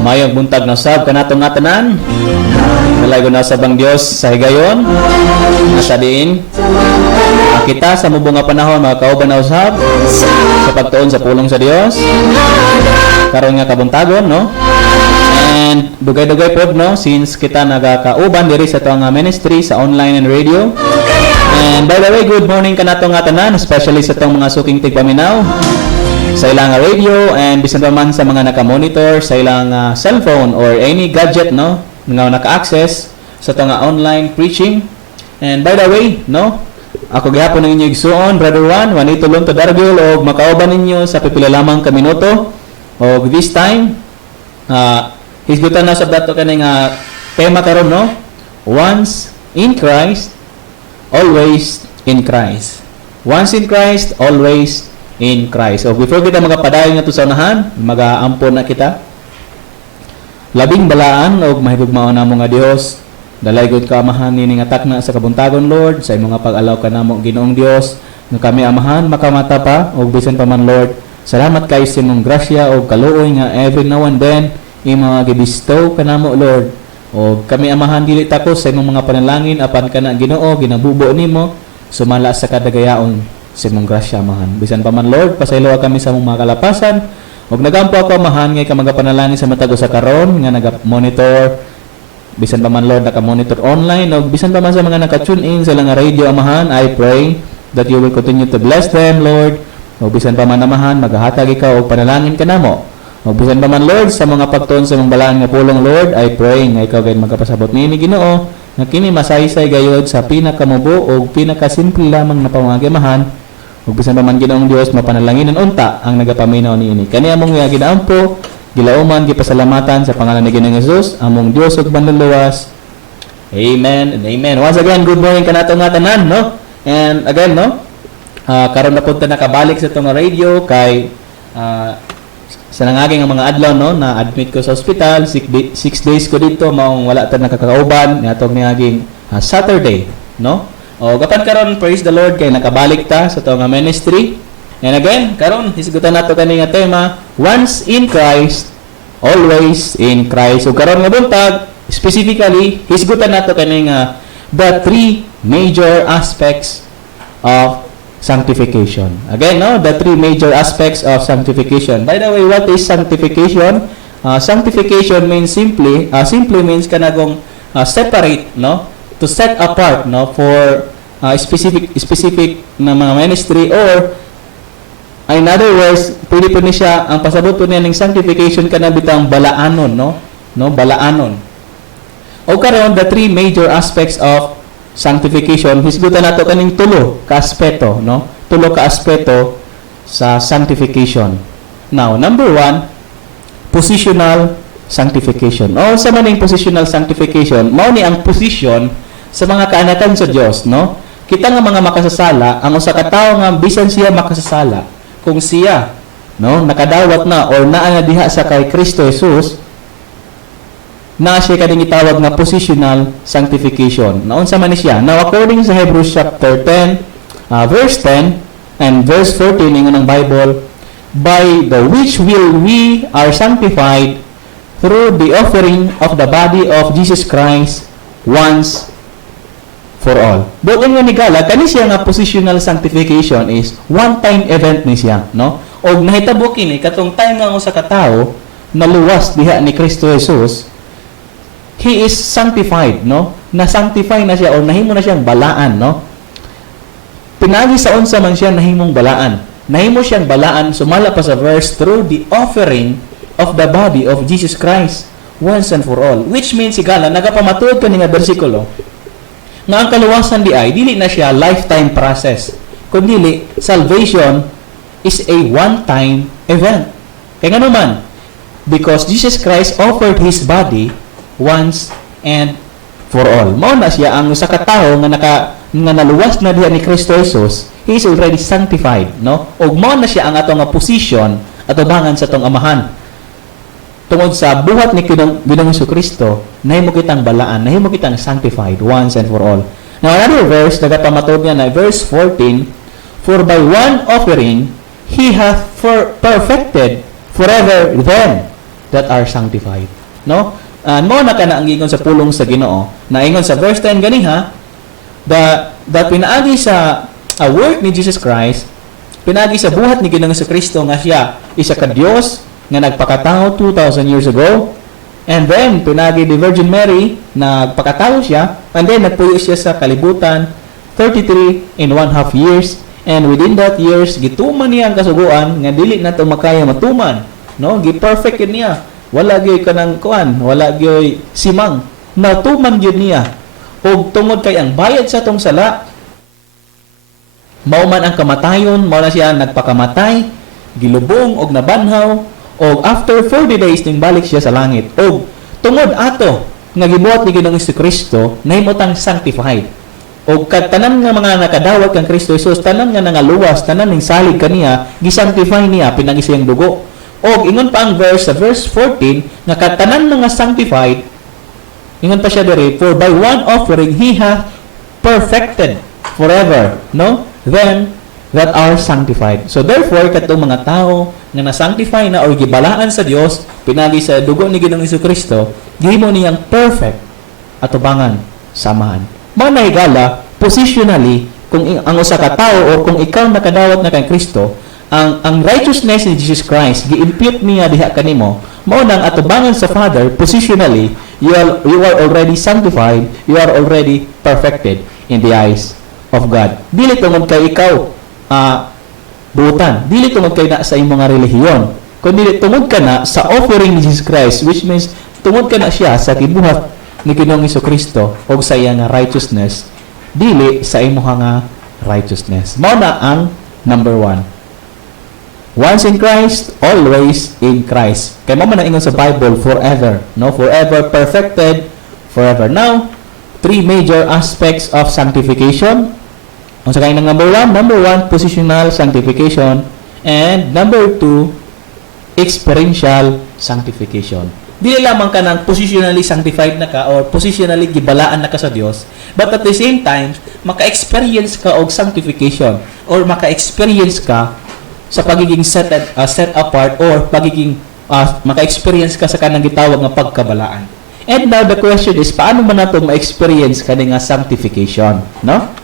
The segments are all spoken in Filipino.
Mayong buntag na sab kanatong nga tanan. Dalay ko na sabang Dios sa higayon. Nasa diin. Kita sa mubong nga panahon mga kauban na usab sa pagtuon sa pulong sa Dios. Karon nga kabuntagon, no? And dugay-dugay pod, no, since kita nagakauban diri sa tuang ministry sa online and radio. And by the way, good morning kanatong nga tanan, especially sa tong mga suking tigpaminaw sa ilang radio and bisan pa man sa mga naka-monitor sa ilang cellphone or any gadget, no, nga naka-access sa tong online preaching. And by the way, no, ako gihapon ng inyong igsuon, Brother Juan, Juanito Lunto Dargil, o makauban ninyo sa pipila lamang ka minuto. O this time, hisgutan na sa dato kaning tema karon, no? Once in Christ, always in Christ. Once in Christ, always in Christ. So before kita magapadayon nga to sa unahan, mag-aampon na kita. Labing balaan og mahigugmaon namo nga Dios. Dalay gud ka amahan ni nga takna sa kabuntagon, Lord, sa imong pag-alaw ka namo Ginoong Dios nga kami amahan makamata pa og bisan pa man, Lord. Salamat kay sa imong grasya og kaluoy nga every now and then imong gibistow kanamo, Lord. O kami amahan dili takos sa imong mga panalangin apan kana Ginoo ginabubo nimo sumala sa kadagayaon sa imong grasya, amahan. Bisan pa man, Lord, pasaylo kami sa imong mga kalapasan. Og nagampo ako, amahan, ngay ka magapanalangin sa matago sa karon nga naga-monitor. Bisan pa man, Lord, naka-monitor online. Og bisan pa man sa mga naka-tune in sa lang radio, amahan, I pray that you will continue to bless them, Lord. Og bisan pa man, amahan, maghahatag ikaw og panalangin ka namo. Og bisan pa man, Lord, sa mga pagtuon sa imong balaan nga pulong, Lord, I pray nga ikaw gayud magkapasabot niini Ginoo nga kini masaysay gayud sa pinakamubo o pinakasimple lamang na pamagamahan. Ug bisan pa man Ginoong Dios mapanalanginan unta ang nagapaminaw niini. Kani among ginaampo, gilauman, gipasalamatan sa pangalan ni Ginoong Hesus, among Dios ug manluluwas. Amen and amen. Once again, good morning kanato nga tanan, no? And again, no? Karon na punta nakabalik sa tong radio kay sa nangaging ang mga adlaw, no, na admit ko sa ospital, 6 days ko dito maong wala ta nakakauban niadtong nangaging Saturday, no? O gapan karon, praise the Lord, kay nakabalik ta sa tong ministry. And again, karon hisgutan nato kani nga tema, once in Christ, always in Christ. So karon nga buntag, specifically hisgutan nato kani nga the three major aspects of sanctification. Again, no, the three major aspects of sanctification. By the way, what is sanctification? Sanctification means simply means kanagong separate, no, to set apart, no, for specific na mga ministry, or in other words, pwede po ni siya ang pasabot po niya ng sanctification kana bitang balaanon, no, balaanon. O karon, the three major aspects of sanctification, hisgutan nato kaning tulo ka aspeto, no? Tulo ka aspeto sa sanctification. Now, number 1, positional sanctification. O sa maning positional sanctification, mao ni ang position sa mga kaanakan sa Dios, no? Kita nga mga makasasala, ang usa ka tawo nga bisan siya makasasala, kung siya, no, nakadawat na or naa na diha sa kay Kristo Jesus, na siya kading itawag nga positional sanctification. Naunsa man ni siya? Now, according sa Hebrews chapter 10, verse 10 and verse 14 ng Bible, by the which will we are sanctified through the offering of the body of Jesus Christ once for all. Doon nga ni Gala, kani siya nga positional sanctification is one-time event ni siya, no? Og nahitabo kini katong time nga usa ka tawo naluwas diha ni Kristo Jesus, he is sanctified, no? Na-sanctify na siya o nahimo na siyang balaan, no? Pinagi sa unsa man siya nahimong balaan. Nahimo siyang balaan, sumala pa sa verse, through the offering of the body of Jesus Christ once and for all. Which means, sigala, nagapamatuod ka nga bersikulo, nga ang kaluwasan di ay, dili na siya lifetime process. Kundi, salvation is a one-time event. Kaya nga naman, because Jesus Christ offered His body once and for all. Mao na siya ang usa ka tawo nga naluwas na diha ni Kristo Jesus, he is already sanctified, no? Og mao na siya ang ato nga position atubangan sa tong amahan. Tungod sa buhat ni Ginoong Kristo, nahimo kitang balaan, nahimo kitang sanctified once and for all. Now another verse nagapamatod niya na verse 14, for by one offering he hath perfected forever them that are sanctified. No? Mo na ka na ang ingon sa pulong sa Ginoo. Na ingon sa verse 10 ganiha, that pinaagi sa work ni Jesus Christ, pinaagi sa buhat ni Ginoong Kristo nga siya isa ka Dios nga nagpakatao 2,000 years ago. And then, pinagi ni Virgin Mary, nagpakatao siya, and then nagpuyo siya sa kalibutan, 33 and 1/2 years, and within that years, gituman niya ang kasuguan, nga dili na ito makaya matuman, no? Gi-perfect yun niya. Wala gyoy kanang kuan, wala gyoy simang. Natuman yun niya. O tungod kay ang bayad sa tong sala, mauman ang kamatayon, mao na siya nagpakamatay, gilubong og nabanhaw, o after 40 days ning balik siya sa langit. O tungod ato nga gibuhat ni Ginoong Kristo nahimutang sanctified. O tanan nga mga nakadawat kang Kristo Jesus, tanan nga nangaluwas, tanan ning salig kaniya, gisanctify niya pinagi siyang dugo. O ingon pa ang verse sa verse 14 nga katanan nga sanctified, ingon pa siya diri, for by one offering he hath perfected forever, no? Then that are sanctified. So therefore, katong mga tao nga na-sanctify na or gibalaan sa Dios, pinagi sa dugo ni Ginoong Kristo, gihimo niyang perfect at ubangan samahan. Mga higala, positionally, kung ang usa ka tao o kung ikaw nakadawat na kay Kristo, ang righteousness ni Jesus Christ gi-impute niya diha kanimo, mao nang atubangan sa Father. Positionally, you are already sanctified, you are already perfected in the eyes of God. Dili tungod kay ikaw buutan. Dili tungod kay na sa imong mga relihiyon. Kundi tungod ka na sa offering ni Jesus Christ, which means tungod ka na siya sa kibuhat ni Ginoong Kristo o sa iyang righteousness, dili sa imong nga righteousness. Mao na ang number 1. Once in Christ, always in Christ. Kay mo man ingon sa Bible, forever. No? Forever perfected, forever. Now, 3 major aspects of sanctification. Ang sa kainang number 1, positional sanctification, and number 2, experiential sanctification. Dili lamang ka ng positionally sanctified na ka or positionally gibalaan na ka sa Dios, but at the same time, maka-experience ka og sanctification or maka-experience ka sa pagiging set apart or pagiging maka-experience ka sa kanang gitawag nga pagkabalaan. And now the question is, paano man nato ma-experience kani nga sanctification, no?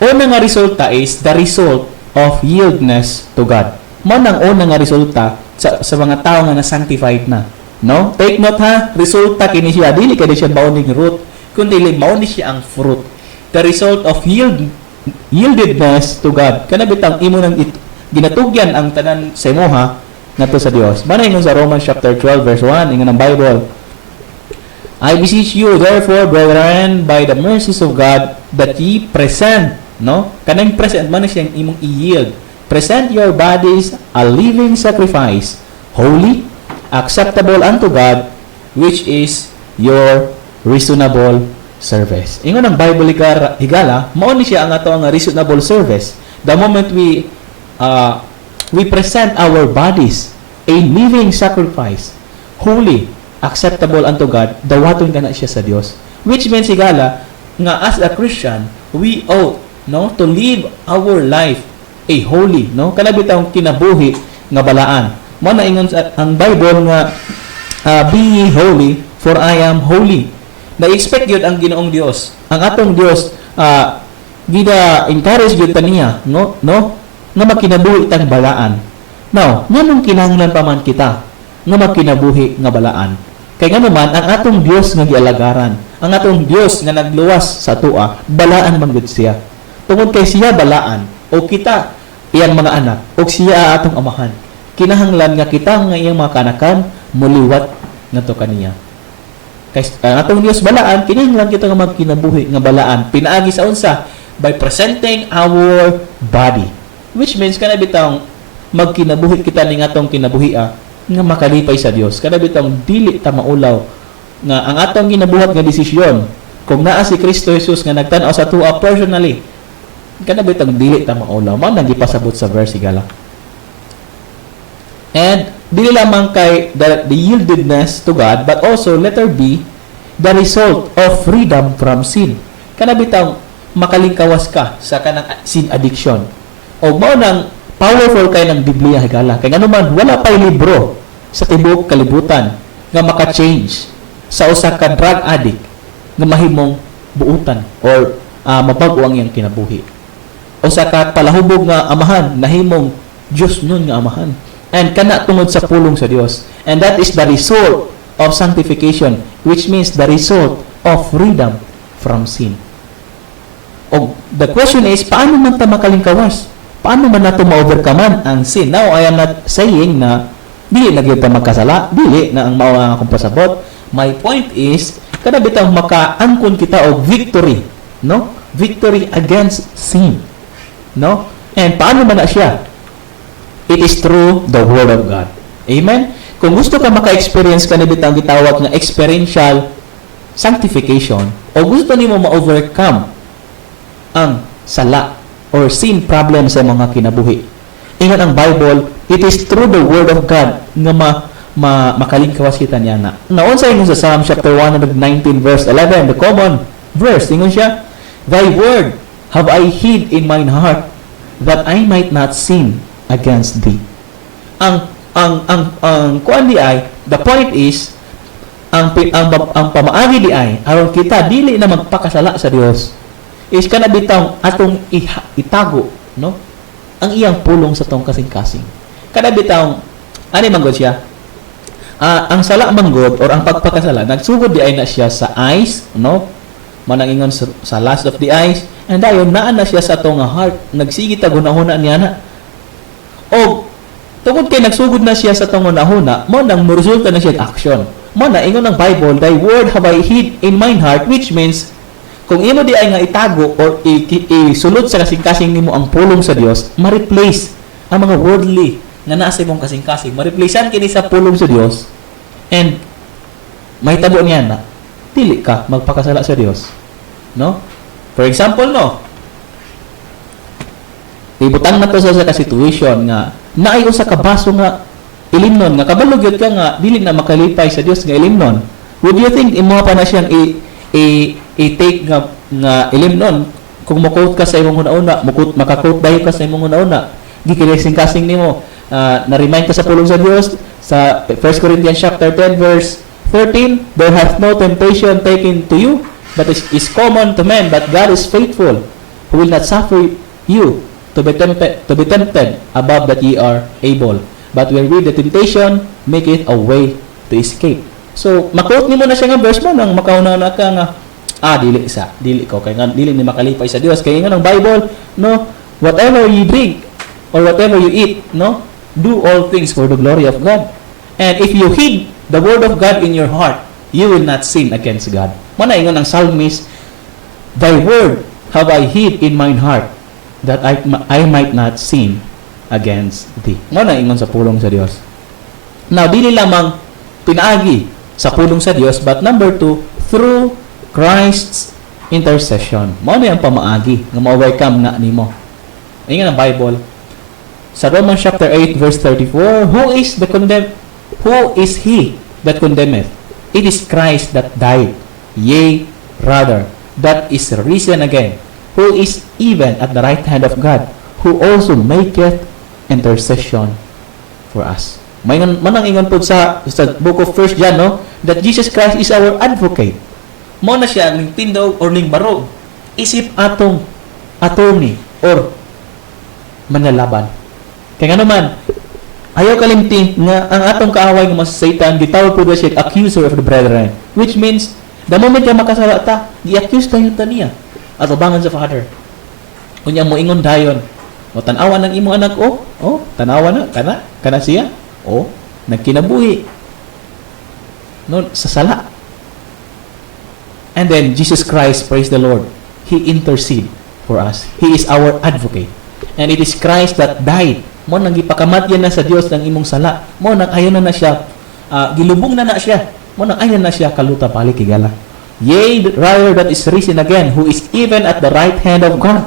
Una nga resulta is the result of yieldness to God. Mo nang una nga resulta sa mga tao nga na-sanctified na. No? Take note ha, resulta kini siya, dili kani siya bauning root, kundi mao ni siya ang fruit. The result of yieldedness to God. Kana bitang imo nang ginatugyan ang tanan sa imoha ngadto sa Dios. Bana ingon sa Romans chapter 12 verse 1 ingon ang Bible. I beseech you therefore, brethren, by the mercies of God, that ye present, no? Kanang present man siyang imong i-yield. Present your bodies a living sacrifice, holy, acceptable unto God, which is your reasonable service. Ingon ang Bible higala, mao ni siya ang ato nga reasonable service. The moment we present our bodies a living sacrifice, holy, acceptable unto God, dawaton kana siya sa Dios. Which means higala nga as a Christian, we ought, no, to live our life a holy, no? Kana bitaw kinabuhi nga balaan. Mao na ingon ang Bible nga be ye holy for I am holy. Na-expect yun ang Ginoong Dios. Ang atong Dios gina-encourage yun taniya, no? Nga makinabuhi tang balaan. Now, nganong kinahanglan pa man kita nga makinabuhi nga balaan? Kay nga naman ang atong Dios nga gialagaran, ang atong Dios nga nagluwas sa tua, balaan man gud siya. Tungod kay siya balaan o kita iyang mga anak o siya atong amahan, kinahanglan nga kita nga iyang mga kanakan muliwat ngadto kaniya. Kay ang atong Dios balaan, kinahanglan kita nga magkinabuhi nga balaan pinaagi sa unsa by presenting our body, which means kana bitang magkinabuhi kita ning atong kinabuhia nga makalipay sa Dios. Kada bitang dili ta maulaw nga ang atong ginabuhat nga desisyon kung naa si Kristo Jesus nga nagtan-aw sa tua personally, kada bitang dili ta maulaw. Mao nang gipasabot sa verse gala. And dili lamang kay the yieldedness to God, but also letter B, the result of freedom from sin. Kada bitang makalingkawas ka sa kanang sin addiction. O mao nang powerful kay ng Biblia higala. Kay ano man wala pay libro sa tibuok kalibutan nga maka-change sa usa ka drug addict nga mahimong buutan or mabago ang iyang kinabuhi. Usa ka palahubog nga amahan nahimong Dios nun nga amahan. And kana tungod sa pulong sa Dios. And that is the result of sanctification, which means the result of freedom from sin. O the question is, paano man ta makalingkawas? Paano man nato ma-overcome ang sin? Now, I am not saying na dili na gyud ta magkasala, dili na ang mao ang akong pasabot. My point is, kada bitang maka-angkon kita og victory, no? Victory against sin, no? And paano man na siya? It is through the Word of God. Amen? Kung gusto ka maka-experience ka na bitang gitawag na experiential sanctification, o gusto nimo ma-overcome ang sala or sin problem sa mga kinabuhi, ingon ang Bible, it is through the Word of God nga makalingkawas kita niya na. Naon sa ingon sa Psalm chapter 119 verse 11, the common verse, ingon siya, Thy Word have I hid in mine heart, that I might not sin against thee. Ang kuan di ay, the point is, ang pamaagi di ay, aron kita dili na magpakasala sa Dios, is kana bitaw atong itago, no? Ang iyang pulong sa tong kasing-kasing. Kada bitaw ani manggod siya? Ang sala manggod or ang pagpakasala nagsugod di ay na siya sa eyes, no? Manang ingon sa last of the eyes, and dayon naa na siya sa atong heart, nagsigi ta gunahuna niya na. O tungod kay nagsugod na siya sa atong gunahuna, mo nang resulta na siya action. Mo na ingon ng Bible, Thy Word have I hid in mine heart, which means kung imo di ay nga itago or isulod sa kasing-kasing nimo ang pulong sa Dios, ma-replace ang mga worldly nga naa sa imong kasing-kasing, ma-replacean kini sa pulong sa Dios, and mahitabo niya na dili ka magpakasala sa Dios, no? For example, no, ibutang na to sa situation nga naay usa ka baso nga ilimnon nga kabalog gyud ka nga dili na makalipay sa Dios nga ilimnon. Would you think imo pa na siyang i-take nga ilimnon kung mo-quote ka sa imong una-una, maka-quote dayo ka sa imong una-una, gikilising-kasing nimo, na-remind ka sa pulong sa Dios sa 1 Corinthians chapter 10 verse 13, there hath no temptation taken to you, but is common to men, but God is faithful, who will not suffer you to be tempted above that ye are able, but wherewith the temptation make it a way to escape. So makuot nimo na siya nga verse mo nang makauna na ka nga dili ko kay nga dili ni makalipay sa Dios kay nga ng Bible, no, whatever you drink or whatever you eat, no, do all things for the glory of God. And if you hid the word of God in your heart, you will not sin against God. Mana ingon ang psalmist, Thy word have I hid in mine heart, that I might not sin against thee. Mana ingon sa pulong sa Dios. Now, dili lamang pinaagi sa pulong sa Dios, but number 2, through Christ's intercession. Mao na ang pamaagi nga ma-overcome na nimo. Ingon ang Bible sa Romans chapter 8 verse 34, who is he that condemneth? It is Christ that died, yea, rather, that is risen again, who is even at the right hand of God, who also maketh intercession for us. Manang ingon po sa book of 1 John, no, that Jesus Christ is our advocate. Mo na siya ning tindog or ning barog isip atong attorney or manlalaban. Kaya nga naman, ayaw kalimti nga ang atong kaaway nga mas Satan, gitawag po siya accuser of the brethren. Which means, the moment ka makasala ta, gi-accuse tayo ta niya. At ubangan sa Father. Kunya mo ingon dayon, o tanawa ng imong anak, tanawa na, kana siya, nagkinabuhi. No, sa sala. And then, Jesus Christ, praise the Lord, He intercede for us. He is our advocate. And it is Christ that died. Mo nang gipakamatyan na sa Dios ng imong sala. Mo nang ayon na siya, gilubong na siya. Mo nang ayon na siya kaluta balik igala. Yea, rather that is risen again, who is even at the right hand of God,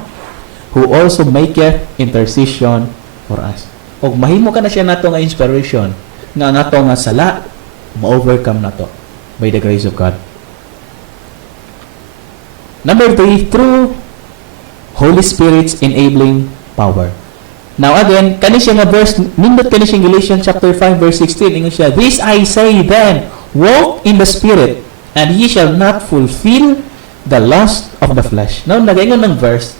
who also maketh intercession for us. Og mahimo ka na siya nato nga inspiration nga nato nga sala ma-overcome nato by the grace of God. Number 3, through Holy Spirit's enabling power. Now again, kani siya nga verse, nindot kani siya Galatians chapter 5 verse 16, ingon siya, "This I say then, walk in the Spirit, and ye shall not fulfill the lust of the flesh." Now, nagaingon ng verse,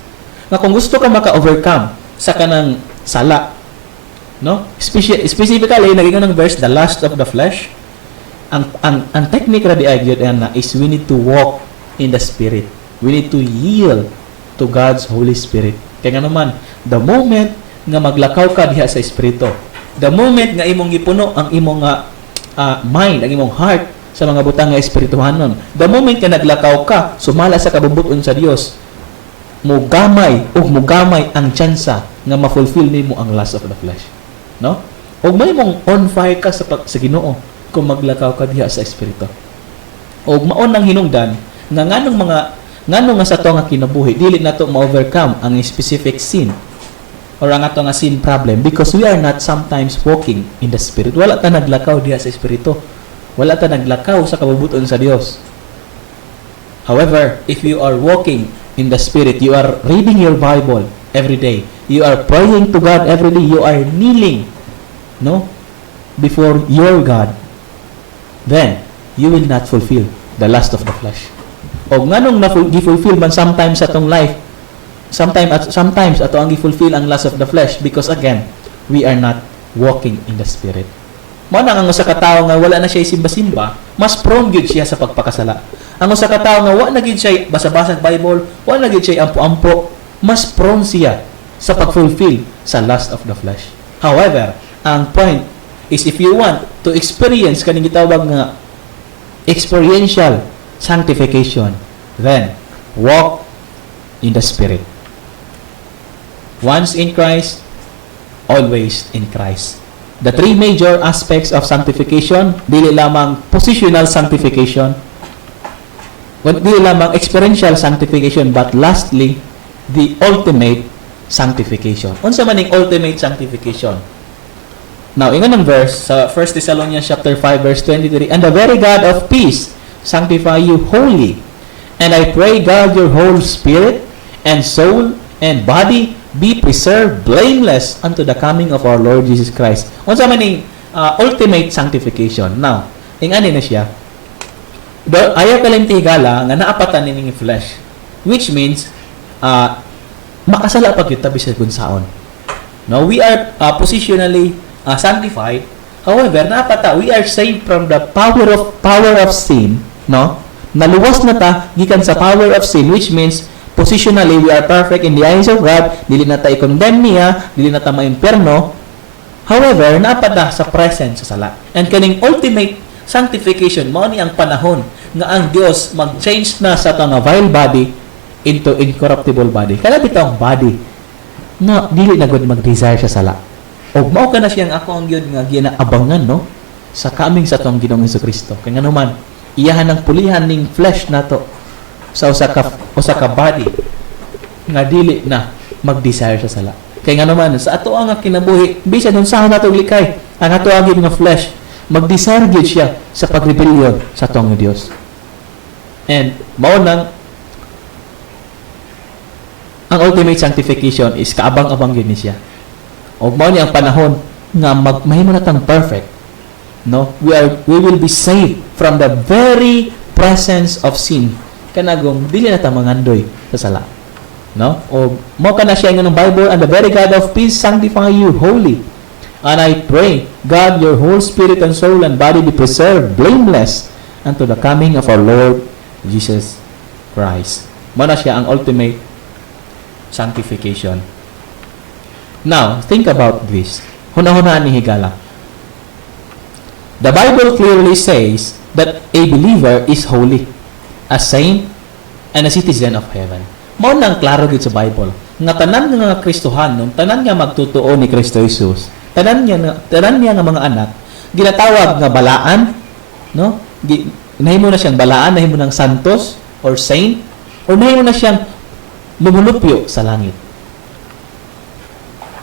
na kung gusto ka maka-overcome sa kanang sala, no? Specifically, nagaingon ng verse, the lust of the flesh, ang technique ra di ay gyud na is we need to walk in the Spirit. We need to yield to God's Holy Spirit. Kaya nga naman, the moment nga maglakaw ka diha sa Espiritu, the moment nga imong gipuno ang imong mind, ang imong heart sa mga butang nga espirituhanon, the moment nga naglakaw ka, sumala sa kabubuton sa Dios, mugamay ang tsansa nga ma-fulfill nimo ang lust of the flesh. No? Og may mong on fire ka sa Ginoo kung maglakaw ka diha sa Espiritu. Og maon ang hinungdan nga nganong nga sa to nga kinabuhi dili nato ma-overcome ang specific sin or ang ato nga sin problem because we are not sometimes walking in the Spirit. Wala ta naglakaw diha sa Espiritu. Wala ta naglakaw sa kabubuton sa Dios. However, if you are walking in the Spirit, you are reading your Bible every day. You are praying to God every day. You are kneeling, no, before your God. Then you will not fulfill the lust of the flesh. O nganong na-fulfill man sometimes sa atong life, sometimes ato ang gi-fulfill ang lust of the flesh because again, we are not walking in the Spirit. Mao nang ang usa ka tawo nga wala na siya simba-simba, mas prone gyud siya sa pagpakasala. Ang usa ka tawo nga wala na gyud siya basa-basa Bible, wala na gyud siya ampo-ampo, mas prone siya sa pag-fulfill sa lust of the flesh. However, ang point is if you want to experience kaning gitawag nga experiential sanctification, then walk in the Spirit. Once in Christ, always in Christ. The three major aspects of sanctification, dili lamang positional sanctification, dili lamang experiential sanctification, but lastly, the ultimate sanctification. Unsa man ning ultimate sanctification? Now, ingon ang verse sa 1 Thessalonians chapter 5 verse 23, "And the very God of peace sanctify you wholly. And I pray God your whole spirit and soul and body be preserved blameless unto the coming of our Lord Jesus Christ." Unsa man ning ultimate sanctification? Now, ingani na siya. Ayaw kalimti higala nga naapatan ning flesh, which means makasala pag kita bisag kun saon. No, we are positionally sanctified. However, naapata we are saved from the power of sin, no? Naluwas na ta gikan sa power of sin, which means positionally we are perfect in the eyes of God, dili na ta i-condemn niya, dili na ta ma-imperno. However, naapata sa presence sa sala. And kaning ultimate sanctification, mao ni ang panahon nga ang Dios mag-change na sa tong vile body into incorruptible body. Kaya bitong body na dili na gud mag-desire sa sala. Og mao kana siyang ako ang gyud nga ginaabangan, no, sa coming sa tong Ginoong Hesukristo. Kaya nga naman iyahan ang pulihan ning flesh nato sa usa ka body nga dili na mag-desire sa sala. Kaya nga naman sa ato ang kinabuhi bisan unsa nato likay ang ato ang nga flesh mag-desire gyud siya sa pagrebelyon sa tong Dios. And mao nang ang ultimate sanctification is kaabang-abang gyud ni siya. Og mao ni ang panahon nga mahimo na tang perfect. No, we will be saved from the very presence of sin. Kanagom dili na ta mangandoy sa sala. No? O mao kana siya ng Bible, "And the very God of peace sanctify you wholly. And I pray God your whole spirit and soul and body be preserved blameless unto the coming of our Lord Jesus Christ." Mao na siya ang ultimate sanctification. Now, think about this. Hunahunaan ni higala. The Bible clearly says that a believer is holy, a saint, and a citizen of heaven. Mao nang klaro gid sa Bible nga tanan nga Kristohanon, tanan nga magtutuo ni Kristo Jesus, tanan niya nga mga anak ginatawag nga balaan, no? Nahimo na siyang balaan, nahimo nang santos or saint, or nahimo na siyang lumulupyo sa langit.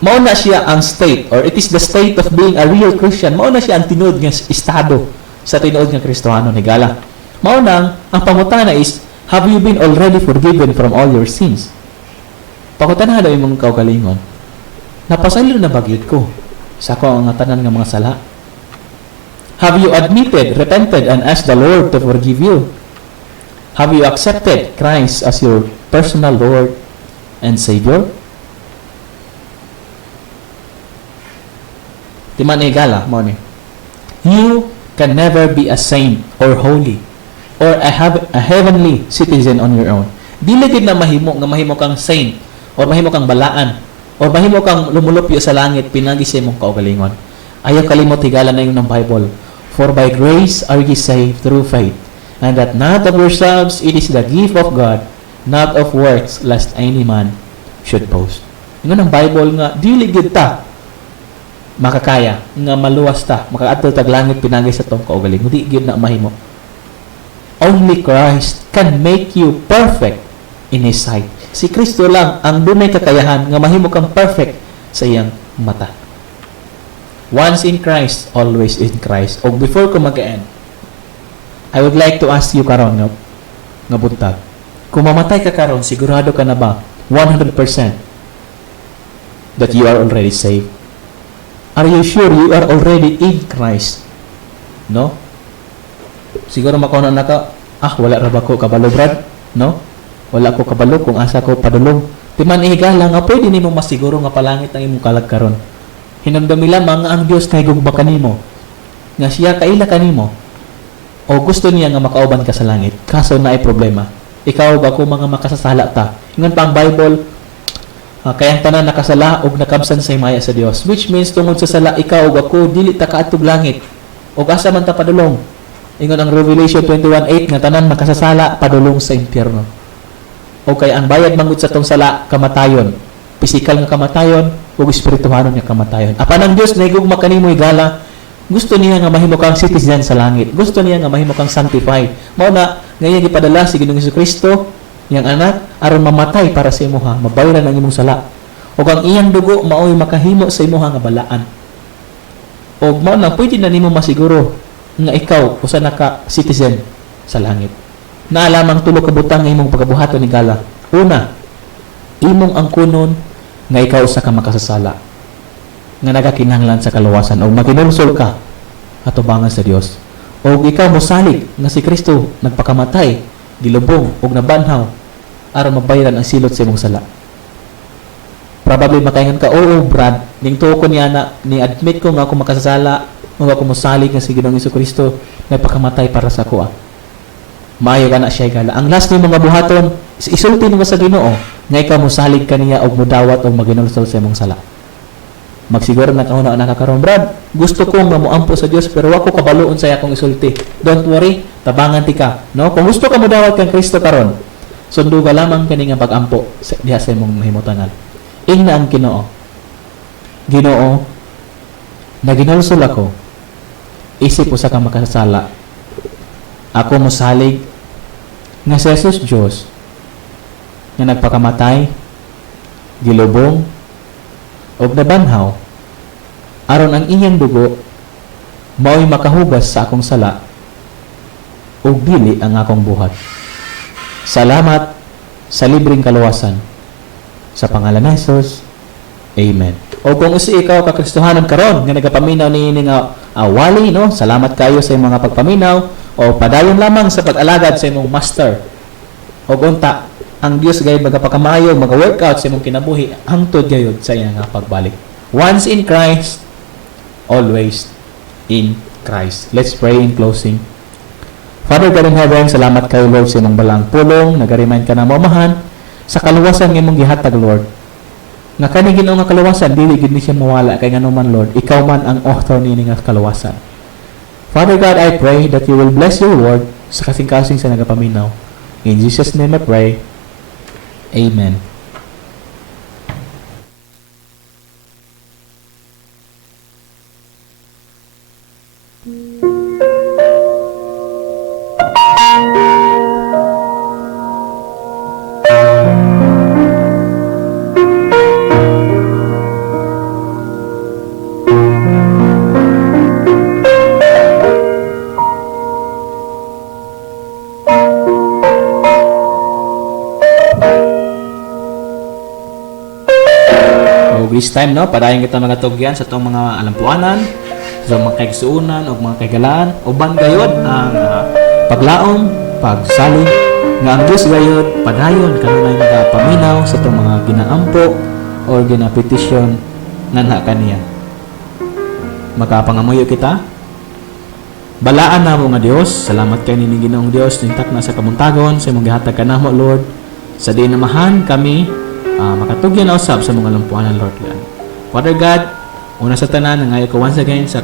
Mao na siya ang state, or it is the state of being a real Christian. Mao na siya ang tinuod nga estado sa tinuod nga Kristohanon higala. Mao nang ang pangutana is, have you been already forgiven from all your sins? Pangutana daw imong kaugalingon. napasaylo na bagyod ko sa ako ang tanan nga mga sala? Have you admitted, repented, and asked the Lord to forgive you? Have you accepted Christ as your personal Lord and Savior? Timan igala mo ni. You can never be a saint or holy or a heavenly citizen on your own. Dili gid na mahimo kang saint or mahimo kang balaan or mahimo kang lumulupyo sa langit pinagi sa imong kaugalingon. Ayaw kalimot higala na yung ng Bible. For by grace are ye saved through faith, and that not of yourselves, it is the gift of God, not of works, lest any man should boast. Ingon ang Bible nga dili gid ta makakaya nga maluwas ta makaadto tag langit pinagi sa tong kaugalingon. Di gid na mahimo. Only Christ can make you perfect in His sight. Si Kristo lang ang dunay kakayahan nga mahimo kang perfect sa iyang mata. Once in Christ, always in Christ. O before ko mag-end, I would like to ask you karon nga buntag. Kung mamatay ka karon, sigurado ka na ba 100% that you are already saved? Are you sure you are already in Christ? No? Siguro makuha na ka, wala ra ba ko kabalo, Brad? No? Wala ko kabalo kung asa ko padulong. Timan ihigala nga pwede nimo masiguro nga palangit ang imong kalag karon. Hinamdami lamang ang Dios kay gugba kanimo. Nga siya kaila kanimo. O gusto niya nga makauban ka sa langit. Kaso na ay problema. Ikaw ba ko mga makasasala ta? Ingon pa ang Bible, kayang tanan nakasala og nakabsan sa himaya sa Dios. Which means tungod sa sala ikaw ug ako dili ta kaadtog langit. Og asa man ta padulong. Ingon ang Revelation 21:8 nga tanan makasasala padulong sa impyerno. O kay ang bayad mangud sa tong sala kamatayon. Pisikal nga kamatayon ug espirituhanon nga kamatayon. Apan ang Dios naigugma kanimo igala, gusto niya nga mahimo kang citizen sa langit. Gusto niya nga mahimo kang sanctified. Mao na ngayon gipadala si Ginoong Jesucristo yang anak aron mamatay para sa imuha, mabayaran ang imong sala. Ug ang iyang dugo mao'y makahimo sa imuha nga balaan. Ug mao na pwede na nimo masiguro nga ikaw usa na ka citizen sa langit. Naa lamang tulo ka butang nga imong pagabuhaton ni gala. Una, imong angkunon nga ikaw usa ka makasasala nga nagakinahanglan sa kaluwasan o maginulsol ka atubangan sa Dios. O ikaw mosalig nga si Kristo nagpakamatay, gilubong ug nabanhaw aron mabayaran ang silot sa imong sala. Probably makaingon ka, oo Brad, ning tuo ko niya na ni admit ko nga ako makasasala, ug ako mosalig nga si Ginoong Jesucristo nagpakamatay para sa ako. Maayo ka na siya gala. Ang last ni mga buhaton, isulti mo sa Ginoo nga ikaw mosalig kaniya og mudawat og maginulsol sa imong sala. Magsiguro na kahuna nakakaroon, Brad, gusto ko nga moampo sa Dios pero wako kabaluon sa akong isulti. Don't worry, tabangan ti ka, no? Kung gusto ka modawat kang Kristo karon, sundo ka lamang kani nga pag-ampo diha sa imong mahimutanan. Ingna ang Ginoo. Ginoo, naginulsol ako. Isip usa ka makasala. Ako mosalig nga si Jesus Dios nga nagpakamatay, gilubong, og nabanhaw aron ang iyang dugo mao'y makahugas sa akong sala ug dili ang akong buhat. Salamat sa libreng kaluwasan. Sa pangalan ni Jesus. Amen. O kung usi ikaw kakristohanon karon nga nagapaminaw niini nga awali, no? Salamat kayo sa imong mga pagpaminaw o padayon lamang sa pag-alagad sa imong master. O unta ang Dios gayud magapakamayo, maga-workout sa imong kinabuhi hangtod gayud sa iyang pagbalik. Once in Christ, always in Christ. Let's pray in closing. Father God in heaven, salamat kayo Lord sa imong balang pulong, nag-remind ka na mamahan sa kaluwasan ng imong gihatag Lord. Nga kani Ginoo nga kaluwasan dili gid ni siya mawala kay ngano man Lord, ikaw man ang author nini nga kaluwasan. Father God, I pray that you will bless your word sa kasing-kasing sa nagapaminaw. In Jesus' name I pray. Amen. this time, no, padayon kita mga tugyan sa itong mga alampuanan, sa mga kaigsuunan o mga kaigalaan, uban gayod ang paglaom, pagsalig, nga ang Diyos gayod, padayon, kanunay mga paminaw sa itong mga ginaampo o ginapetisyon nga kaniya. Makapangamuyo kita. Balaan na mo nga Diyos, salamat kay nini Ginoong Diyos, nintak na sa kamuntagon, sa imong gihatag ka namo, Lord. Sa di namahan kami, makatugyan na usab sa mga lampuanan, Lord God. Father God, una sa tanan, nangayo ko once again sa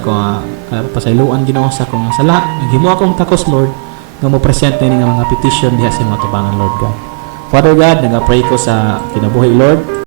pasayloan Ginoo sa akong sala. Naghimo akong takos, Lord, nga mo present ni nga mga petition diha sa mga tubangan, Lord God. Father God, nag-pray ko sa kinabuhi, Lord,